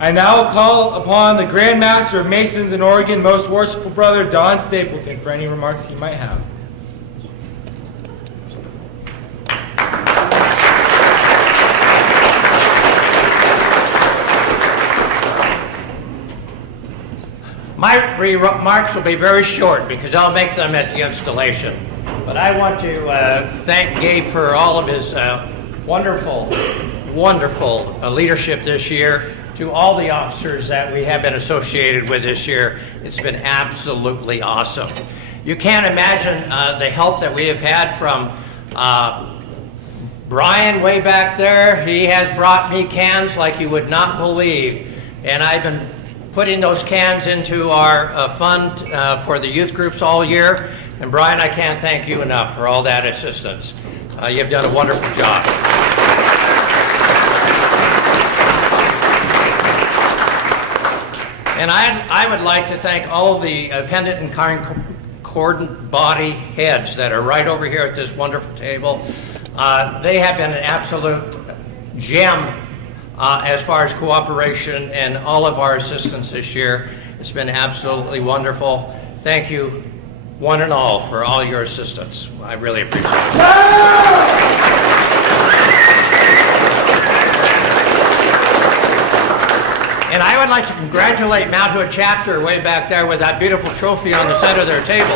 I now call upon the Grand Master of Masons in Oregon, Most Worshipful Brother Don Stapleton, for any remarks he might have. My remarks will be very short because I'll make them at the installation. But I want to thank Gabe for all of his wonderful leadership this year. To all the officers that we have been associated with this year, it's been absolutely awesome. You can't imagine the help that we have had from Brian way back there. He has brought me cans like you would not believe, and I've been putting those cans into our fund for the youth groups all year. And Brian, I can't thank you enough for all that assistance. You've done a wonderful job. And I would like to thank all of the pendant and concordant body heads that are right over here at this wonderful table. They have been an absolute gem as far as cooperation and all of our assistance this year. It's been absolutely wonderful. Thank you, one and all, for all your assistance. I really appreciate it. And I would like to congratulate Mount Hood chapter way back there with that beautiful trophy on the center of their table.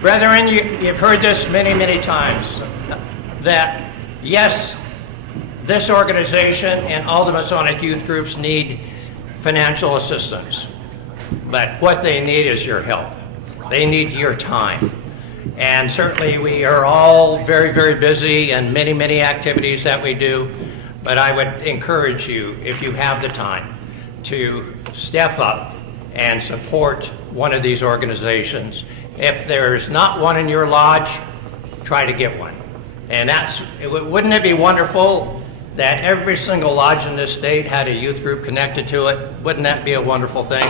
Brethren, you've heard this many, many times, that yes, this organization and all the Masonic youth groups need financial assistance, but what they need is your help. They need your time. And certainly we are all very, very busy and many, many activities that we do, but I would encourage you, if you have the time, to step up and support one of these organizations. If there's not one in your lodge, try to get one. And wouldn't it be wonderful that every single lodge in this state had a youth group connected to it? Wouldn't that be a wonderful thing?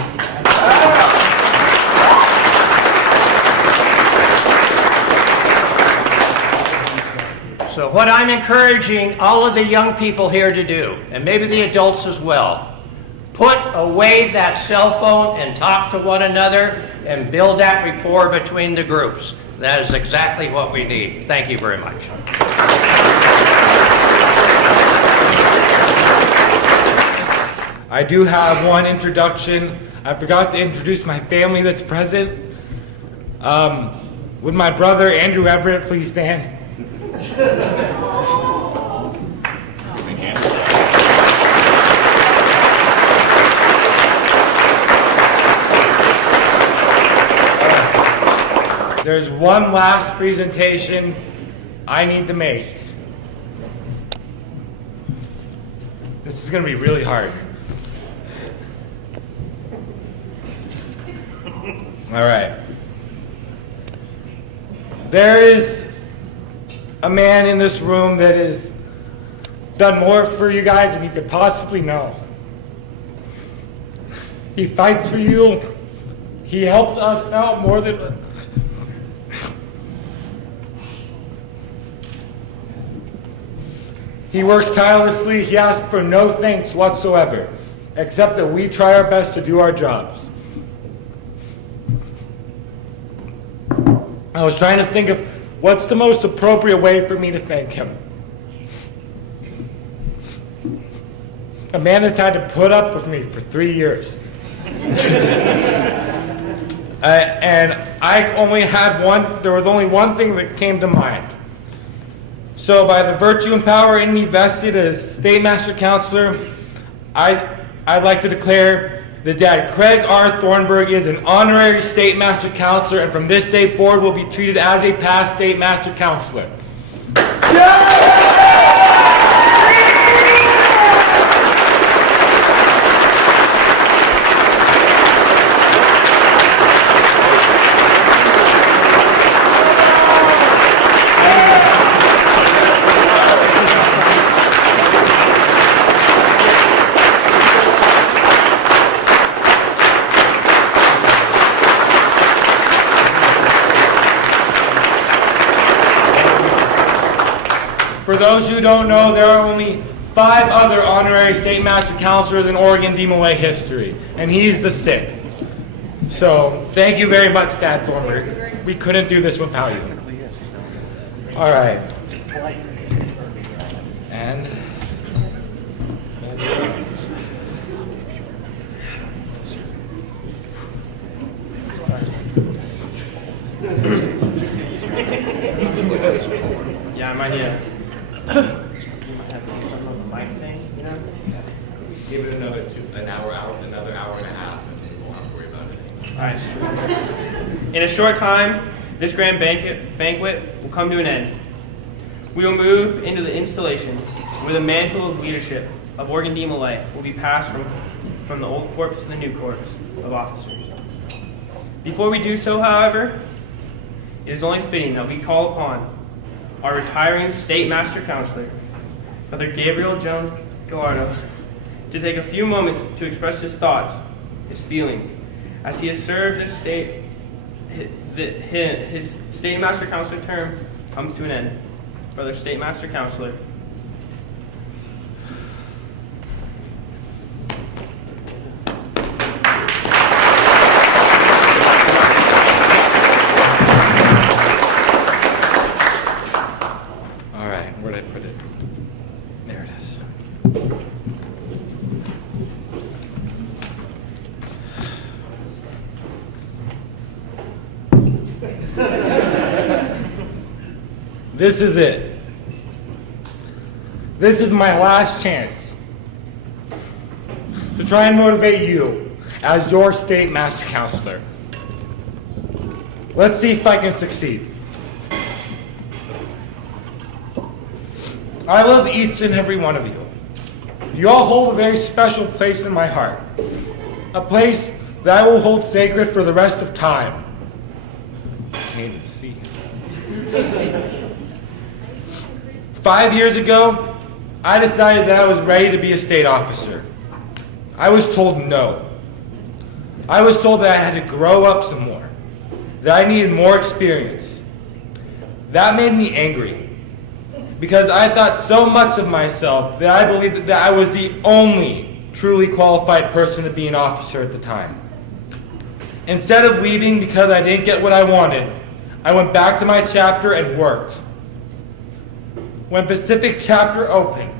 So what I'm encouraging all of the young people here to do, and maybe the adults as well, put away that cell phone and talk to one another and build that rapport between the groups. That is exactly what we need. Thank you very much. I do have one introduction. I forgot to introduce my family that's present. Would my brother Andrew Everett please stand? There's one last presentation I need to make. This is going to be really hard. All right. There is a man in this room that has done more for you guys than you could possibly know. He fights for you. He helped us out more than... He works tirelessly. He asks for no thanks whatsoever, except that we try our best to do our jobs. I was trying to think of what's the most appropriate way for me to thank him. A man that's had to put up with me for 3 years. And I only had one, there was only one thing that came to mind. So by the virtue and power in me vested as State Master Counselor, I'd like to declare that Dad Craig R. Thornburg is an honorary State Master Counselor, and from this day forward will be treated as a past State Master Counselor. For those who don't know, there are only 5 other honorary state master counselors in Oregon DMLA history, and he's the 6th. So thank you very much, Dad Thornberg. We couldn't do this without you. All right. And yeah, I might need a. give it another another hour and a half, and then we'll have to worry about it. All right. In a short time, this grand banquet will come to an end. We will move into the installation, where the mantle of leadership of Oregon DMLA will be passed from the old corps to the new corps of officers. Before we do so, however, it is only fitting that we call upon our retiring state master counselor, Brother Gabriel Jones Gallardo, to take a few moments to express his thoughts, his feelings, as he has served his state master counselor term comes to an end. Brother State Master Counselor. All right, where'd I put it? There it is. This is it. This is my last chance to try and motivate you as your state master counselor. Let's see if I can succeed. I love each and every one of you. You all hold a very special place in my heart. A place that I will hold sacred for the rest of time. I can't even see. 5 years ago, I decided that I was ready to be a state officer. I was told no. I was told that I had to grow up some more, that I needed more experience. That made me angry, because I thought so much of myself that I believed that I was the only truly qualified person to be an officer at the time. Instead of leaving because I didn't get what I wanted, I went back to my chapter and worked. When Pacific chapter opened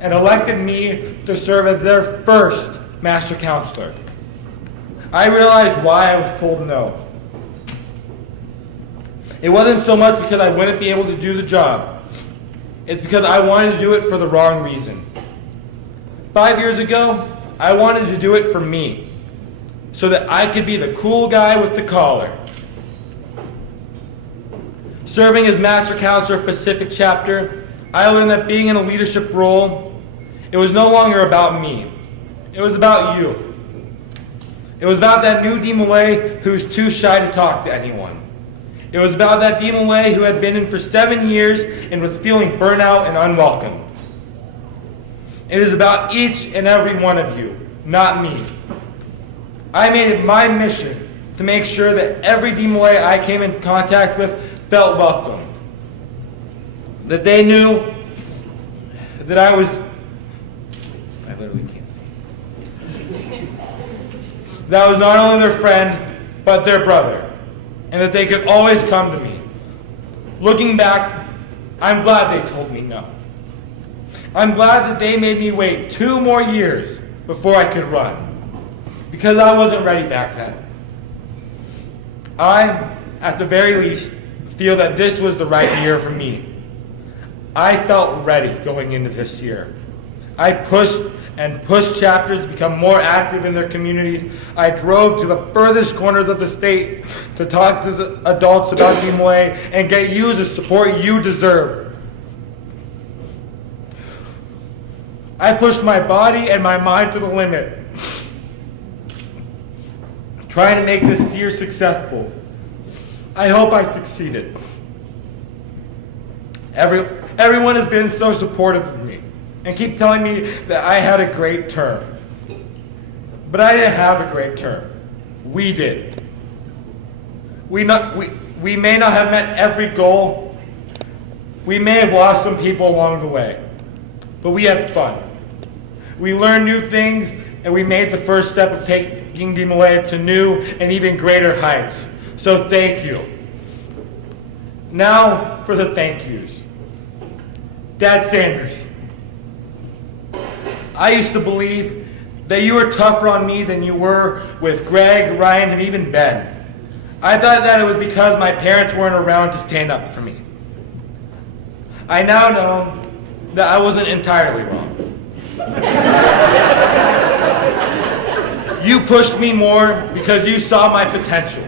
and elected me to serve as their first master counselor, I realized why I was told no. It wasn't so much because I wouldn't be able to do the job. It's because I wanted to do it for the wrong reason. 5 years ago, I wanted to do it for me, so that I could be the cool guy with the collar. Serving as Master Counselor of Pacific Chapter, I learned that being in a leadership role, it was no longer about me. It was about you. It was about that new DMLA who's too shy to talk to anyone. It was about that DMLA who had been in for 7 years and was feeling burnout and unwelcome. It is about each and every one of you, not me. I made it my mission to make sure that every DMLA I came in contact with felt welcome. That they knew that I literally can't see. That I was not only their friend, but their brother. And that they could always come to me. Looking back, I'm glad they told me no. I'm glad that they made me wait 2 more years before I could run. Because I wasn't ready back then. I, at the very least, feel that this was the right year for me. I felt ready going into this year. I pushed chapters to become more active in their communities. I drove to the furthest corners of the state to talk to the adults about DMLA and get you the support you deserve. I pushed my body and my mind to the limit, trying to make this year successful. I hope I succeeded. Everyone has been so supportive of me and keep telling me that I had a great term. But I didn't have a great term. We did. We may not have met every goal, We may have lost some people along the way, but we had fun. We learned new things, and we made the first step of taking DeMolay to new and even greater heights. So thank you. Now for the thank yous. Dad Sanders, I used to believe that you were tougher on me than you were with Greg, Ryan, and even Ben. I thought that it was because my parents weren't around to stand up for me. I now know that I wasn't entirely wrong. You pushed me more because you saw my potential.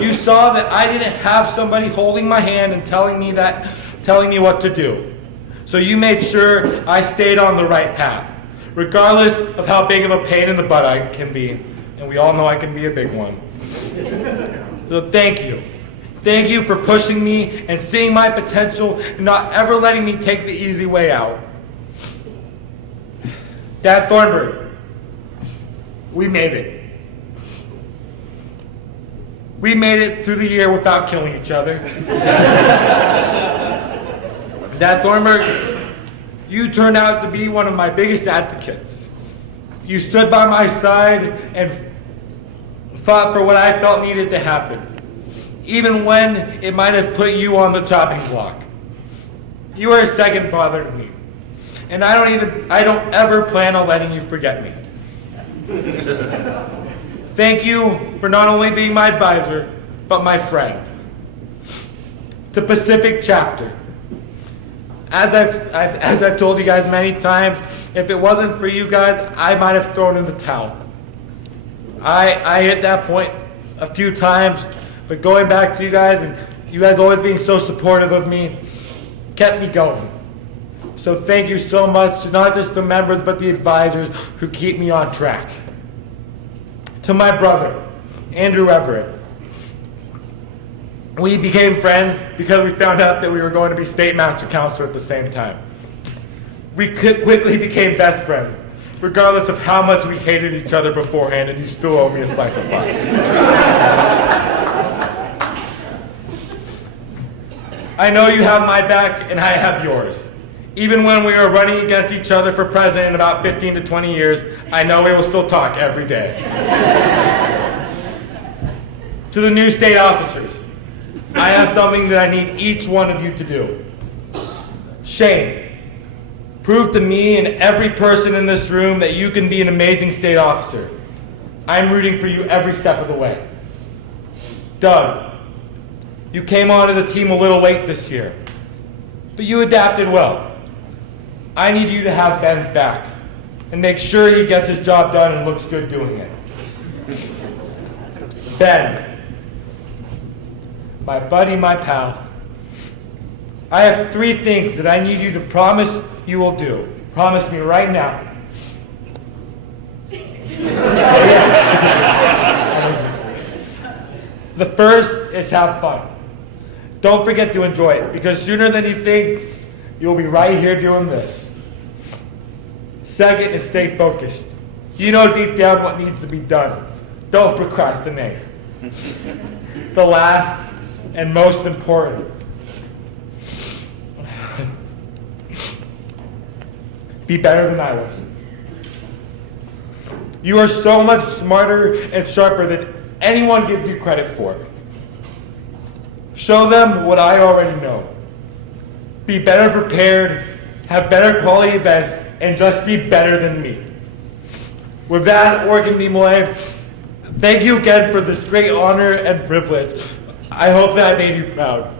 You saw that I didn't have somebody holding my hand and telling me what to do. So you made sure I stayed on the right path, regardless of how big of a pain in the butt I can be. And we all know I can be a big one. So thank you. Thank you for pushing me and seeing my potential and not ever letting me take the easy way out. Dad Thornburg, we made it. We made it through the year without killing each other. Dad Thornburg, you turned out to be one of my biggest advocates. You stood by my side and fought for what I felt needed to happen, even when it might have put you on the chopping block. You are a second father to me, and I don't ever plan on letting you forget me. Thank you for not only being my advisor, but my friend. To Pacific Chapter, as I've told you guys many times, if it wasn't for you guys, I might have thrown in the towel. I hit that point a few times, but going back to you guys, and you guys always being so supportive of me, kept me going. So thank you so much to not just the members, but the advisors who keep me on track. To my brother, Andrew Everett. We became friends because we found out that we were going to be state master counselor at the same time. We quickly became best friends, regardless of how much we hated each other beforehand, and you still owe me a slice of pie. I know you have my back, and I have yours. Even when we are running against each other for president in about 15 to 20 years, I know we will still talk every day. To the new state officers, I have something that I need each one of you to do. Shane, prove to me and every person in this room that you can be an amazing state officer. I'm rooting for you every step of the way. Doug, you came onto the team a little late this year, but you adapted well. I need you to have Ben's back and make sure he gets his job done and looks good doing it. Ben, my buddy, my pal, I have 3 things that I need you to promise you will do. Promise me right now. The first is have fun. Don't forget to enjoy it, because sooner than you think, you'll be right here doing this. Second is stay focused. You know deep down what needs to be done. Don't procrastinate. The last and most important, be better than I was. You are so much smarter and sharper than anyone gives you credit for. Show them what I already know. Be better prepared, have better quality events, and just be better than me. With that, Oregon DeMolay, thank you again for this great honor and privilege. I hope that I made you proud.